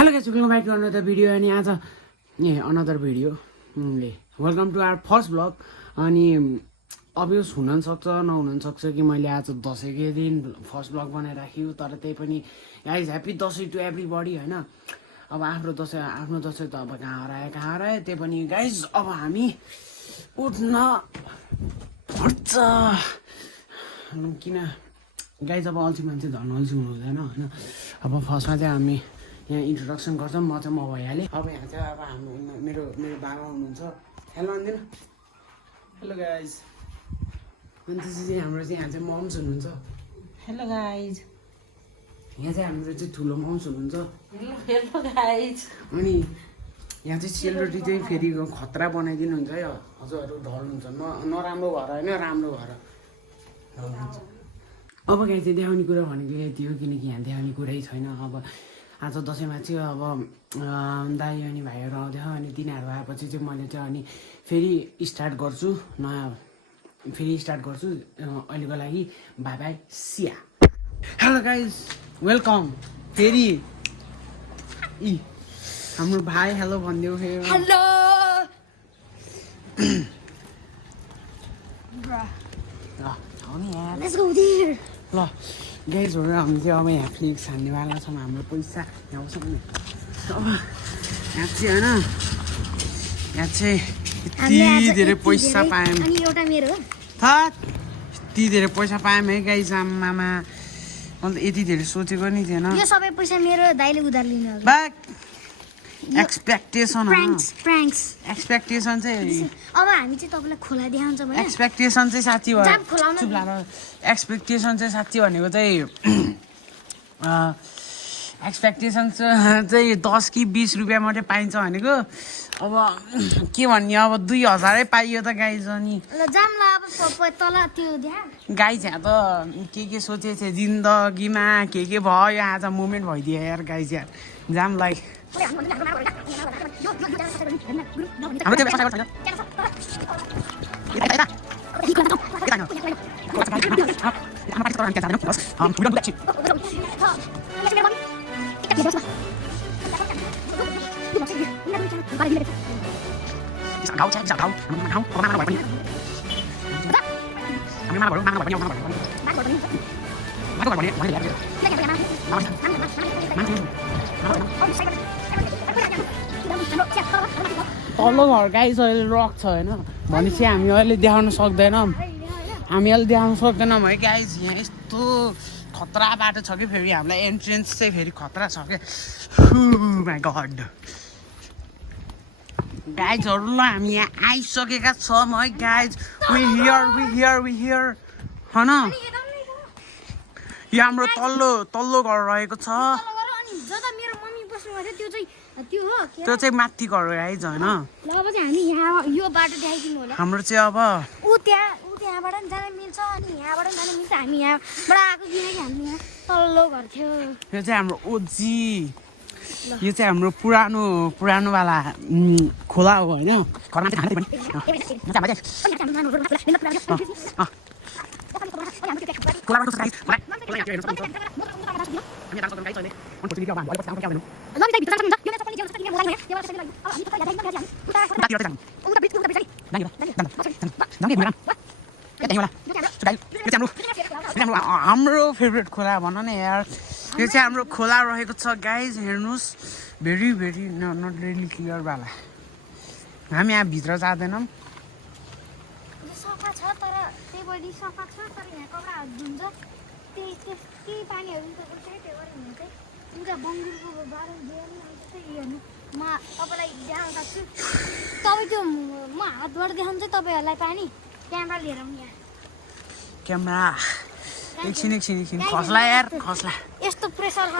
Hello guys, welcome back to another video अनि आज another video welcome to our first vlog अनि obvious हुन सक्छ नहुन सक्छ कि मैले आज दशैँको दिन फर्स्ट vlog बनाइराख्यो तर त्यही पनि guys happy Dashain to everybody हैन अब आफ्नो दशैँ त अब कहाँ हरायो त्यही पनि गाइस अब हामी उठ्न पर्छ किन गाइस अब अल्छी मान्छे झन् अल्छी हुनु हुँदैन हैन अब फर्स्टमा चाहिँ हामी यहाँ इन्ट्रोडक्सन गर्छौँ म चाहिँ म भइहालेँ अब यहाँ चाहिँ अब हाम्रो मेरो बाबा हुनुहुन्छ हेलो भन्दिन हेलो गाइज अनि त्यसपछि चाहिँ हाम्रो चाहिँ यहाँ चाहिँ मम्स हुनुहुन्छ हेलो गाइज यहाँ चाहिँ हाम्रो चाहिँ ठुलो मम्स हुनुहुन्छ हेलो गाइज अनि यहाँ चाहिँ सेलरोटी चाहिँ फेरि खतरा बनाइदिनुहुन्छ है हजुरहरू ढल्नुहुन्छ नराम्रो भएर होइन राम्रो भएर ढल्नुहुन्छ अब गाई चाहिँ देखाउने कुरा भनेको यति हो किनकि यहाँ देखाउने कुरै छैन अब आज दसैँमा चाहिँ अब दाइ अनि भाइहरू आउँदै अनि तिनीहरू आएपछि चाहिँ मैले चाहिँ अनि फेरि स्टार्ट गर्छु अहिलेको लागि बाई बाई सिया हेलो गाइज वेलकम फेरि हाम्रो भाइ हेलो भनिदेऊ हेलो ल गाइजहरू हामी चाहिँ अब यहाँ फ्लिक्स हान्नेवाला छौँ हाम्रो पैसा यहाँ आउँछ नि अब यहाँ चाहिँ होइन यहाँ चाहिँ यति धेरै पैसा पायौँ यति धेरै पैसा पायौँ है गाइज आमामा अन्त यति धेरै सोचेको नि थिएन यो सबै पैसा मेरो दाइले उधार लिनु ब्याक एक्सपेक्टेसन एक्सपेक्टेसन चाहिँ अब हामी चाहिँ तपाईँलाई खोला देखाउँछ भने एक्सपेक्टेसन चाहिँ साँच्ची भयो एक्सपेक्टेसन चाहिँ साँच्ची भनेको चाहिँ एक्सपेक्टेसन चाहिँ 10 कि 20 रुपियाँ मात्रै पाइन्छ भनेको अब के भन्ने अब 2000 पाइयो त गाइज अनि गाइज यहाँ त के सोचेको थिएँ जिन्दगीमा के भयो आज मोमेन्ट भइदियो यार गाइज यार जाम लाइक तल्लो घर गाइस अहिले रक छ होइन भनेपछि हामी अहिले देखाउन सक्दैनौँ है गाइस यहाँ यस्तो खतरा बाटो छ कि फेरि हामीलाई एन्ट्रेन्स चाहिँ फेरि खतरा छ क्या माई गड गाइजहरू ल हामी यहाँ आइसकेका छौँ है गाइज वी हियर होइन यो हाम्रो तल्लो घर रहेको छ त्यो चाहिँ माथि घर गाइज होइन हाम्रो चाहिँ अब त्यहाँबाट पनि जान मिल्छ अनि यहाँबाट पनि जान मिल्छ हामी यहाँबाट आएको किनकि हाम्रो यहाँ तल्लो घर थियो यो चाहिँ हाम्रो ओजी यो चाहिँ हाम्रो पुरानोवाला खोला हो होइन हाम्रो फेभरेट खोला भन न यार यो चाहिँ हाम्रो खोला रहेको छ गाइज हेर्नुहोस् भेरी नट रियली क्लियर वाला हामी यहाँ भित्र जाँदैनौँ सफा छ तर त्यही बढी सफा छ तर यहाँ कपडाहरू धुन्छ त्यही पानीहरू उनका बङ्गुरको बारेमा हेर्नु म तपाईँलाई देखाउन सक्छु तपाईँ त्यो म हातबाट देखाउँछु तपाईँहरूलाई पानी क्यामेरा लिएर यहाँ क्यामेरा एकछिन खस्ला यार खस्ला यस्तो प्रेसर छ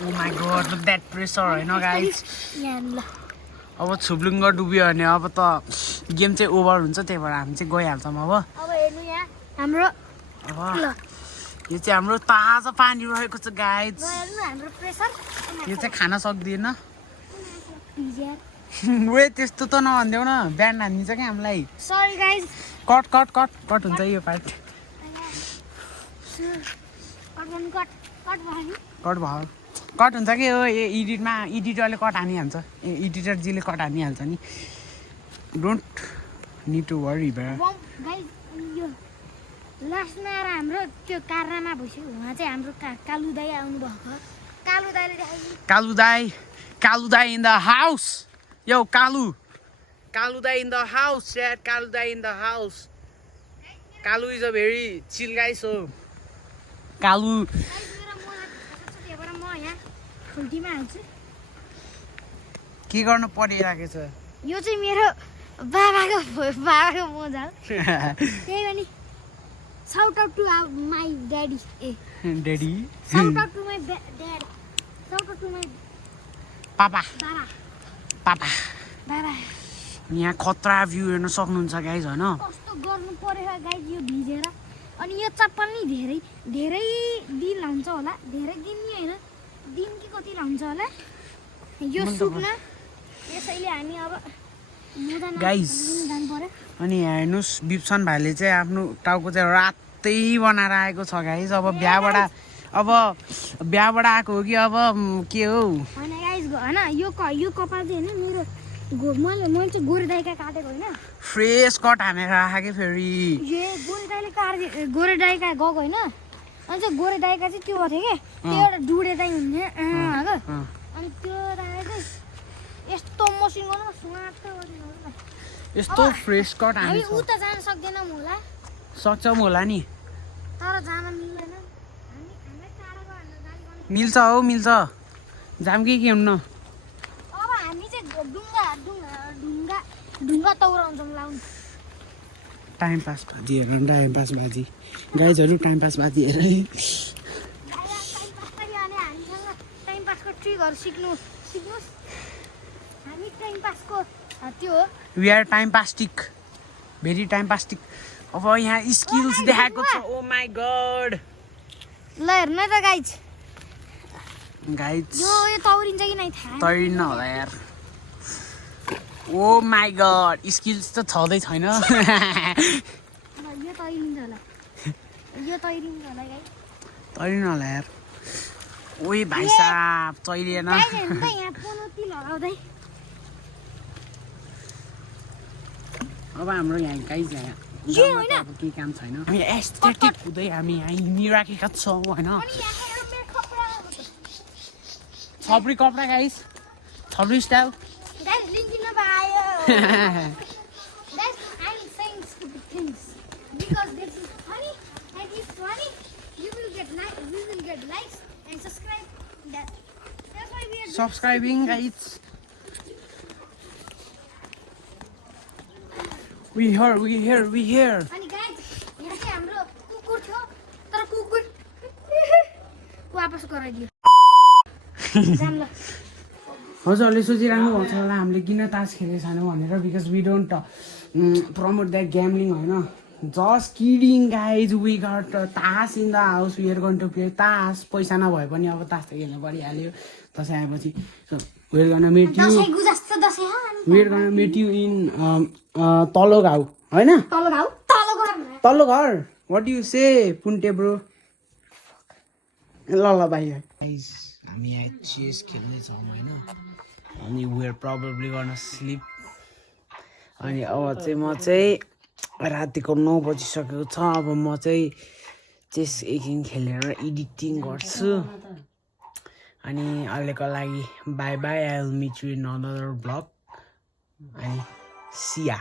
oh my god look that pressure हैन गाइस अब छुब्लुङ्ग डुब्यो भने अब त गेम चाहिँ ओभर हुन्छ त्यही भएर हामी चाहिँ गइहाल्छौँ अब हेर्नु यहाँ हाम्रो यो चाहिँ हाम्रो ताजा पानी रहेको छ गाइस हाम्रो प्रेसर यो चाहिँ खान सक्दिन वे त्यस्तो त नभन्देऊ न ब्यान्ड हानिन्छ क्या हामीलाई सरी गाइस कट हुन्छ यो पार्ट कट भयो कट हुन्छ कि हो एडिटमा एडिटरले कट हानिहाल्छ एडिटरजीले कट हानिहाल्छ नि don't need to worry bro guys यो लास्टमा आएर हाम्रो त्यो कारनामा भइसक्यो उहाँ चाहिँ हाम्रो कालु दाई आउनु भएको कालु दाईले देखाइ कालु दाई इन द हाउस यो कालु दाई इन द हाउस यार कालु दाई in the house Kalu is a very chill guy so Kalu मेरो मलाई त्यहाँबाट म यहाँ खुल्टीमा हाल्छु के गर्नु परिरहेको छ यो चाहिँ मेरो बाबाको मोजा हो त्यही हो नि shout out to my daddy daddy shout out to my dad shout out to my papa बाबा यहाँ खतरा भ्यू हेर्न सक्नुहुन्छ गाइज होइन कस्तो गर्नु परेछ गाइज यो भिजेर अनि यो चप्पल नि धेरै धेरै दिन लाउँछ होला धेरै दिन नि होइन दिन कि कति लाउँछ होला यो सुक्न यसैले हामी अब गाइज जानु पर्यो अनि हेर्नुहोस् बिप्सन भाइले चाहिँ आफ्नो टाउको चाहिँ रातै बनाएर आएको छ गाइज अब बिहाबाट आएको हो कि अब के हो होइन गाइज होइन यो कपाल चाहिँ होइन मेरो मैले चाहिँ गोरे दाइका काटेको होइन फ्रेस कट हानेर राखेँ फेरि गोरे दाइले गोरे दाइका गएको होइन अनि चाहिँ गोरे दाइका चाहिँ त्यो गर्थ्यो कि त्यो एउटा डुडे दाइ हुन्थ्यो अनि त्यो दाइले चाहिँ यस्तो मसिन गर्नु यस्तो फ्रेस कट हामी हानेछ उ त जान सक्दैनौँ होला सक्छौँ होला नि तर जान मिल्दैन हामी टाढाको मिल्छ हौ मिल्छ जाम कि हुन्न अब हामी चाहिँ ढुङ्गा तौराउँछौँ लाउनु टाइम पास बाजी हेर टाइम पास बाजी गाइजहरू टाइम पास बाजी हेर हामीसँग टाइम पासको ट्रिकहरू सिक्नुहोस् हामी टाइम पासको त्यो हो वी आर टाइम पास्टिक भेरी टाइम पास्टिक अब यहाँ स्किल्स देखाएको छ ओ माई गड ल हेर्नु है त गाइज गाइज यो तौरिन्छ कि नै थाहा तैरिन्न होला यार ओ माई गड स्किल्स त छँदै छैन यो तैरिन्छ होला गाइज तैरिन्न होला यार ओइ भाइ साहब तैरिएन गाइज हेर्नु त यहाँ पनौती लगाउँदै अब हाम्रो यहाँ गाइज यहाँ जे होइन केही काम छैन हामी एस्थेटिक हुँदै हामी यहाँ हिँडिराखेका छौँ होइन अनि यहाँ हेर्नु मेरो कपडा छप्री कपडा गाइज छप्री स्टाइल गाइज लिङ्क दिन पायो Guys, I'm saying stupid things because this is funny and if funny we will get likes and subscribe that's why we are subscribing guys we here अनि गाइज यहाँ चाहिँ हाम्रो कुकुर थियो तर कुकुर वापस गराइदियो जाम ल हजुरहरूले सोचिरहनु भएको छ होला हामीले किन तास खेलेको छैनौँ भनेर because we don't promote that gambling होइन just kidding guys we got तास in the house we are going to play तास पैसा नभए पनि अब तास त खेल्नु परिहाल्यो दसैँ आएपछि we are gonna meet you in तल्लो घाउ होइन तल्लो घर वाट यु से पुन्टे ब्रो ल भाइ गाइज हामी यहाँ चेस खेल्दैछौँ होइन अनि वी आर प्रोबेबली गर्न स्लिप अनि अब चाहिँ म चाहिँ रातिको 9 बजिसकेको छ अब म चाहिँ चेस एकछिन खेलेर एडिटिङ गर्छु अनि अहिलेको लागि bye bye I will meet you in another vlog अनि सिया